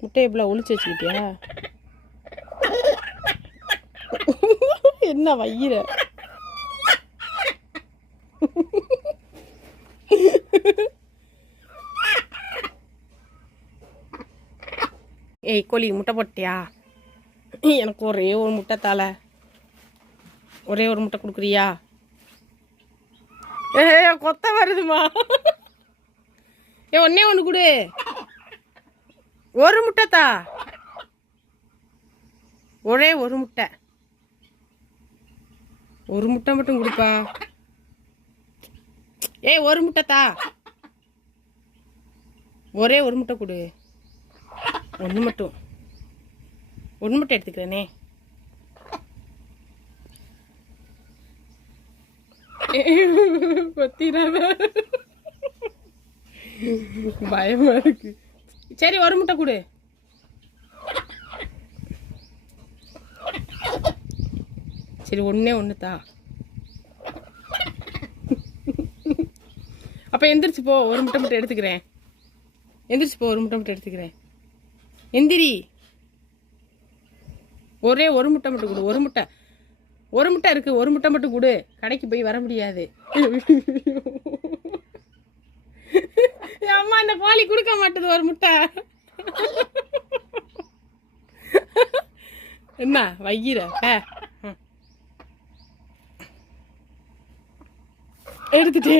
முட்டை எப்படிலாம் ஒளிச்சு வச்சுக்கிட்டியா? என்ன வயிற? ஏய் கோழி, முட்டை போட்டியா? எனக்கு ஒரே ஒரு முட்டை தால. ஒரே ஒரு முட்டை கொடுக்குறியா? ஏ கொத்த வருதுமா. ஒன்னே ஒன்று கொடு. ஒரு முட்டை தா. ஒரே ஒரு முட்டை. ஒரு முட்டை மட்டும் கொடுப்பா. ஒரு முட்டை தா. ஒரே ஒரு முட்டை கொடு. ஒன்று மட்டும் எடுத்துக்கிறேனே. கொத்திராத, பயமா இருக்கு. சரி ஒரு முட்டை கொடு. சரி ஒன்னே ஒன்று தா. அப்போ எந்திரிச்சு போ, ஒரு முட்டை மட்டும் எடுத்துக்கிறேன். எந்திரிச்சு போ, ஒரு முட்டை மட்டும் எடுத்துக்கிறேன். எந்திரி. ஒரே ஒரு முட்டை மட்டும் கொடு. ஒரு முட்டை இருக்கு, ஒரு முட்டை மட்டும் கொடு. கடைக்கு போய் வர முடியாது. அம்மா இந்த கோழி கொடுக்க மாட்டேது ஒரு முட்டை. என்ன வைகிற? எடுத்துட்டே.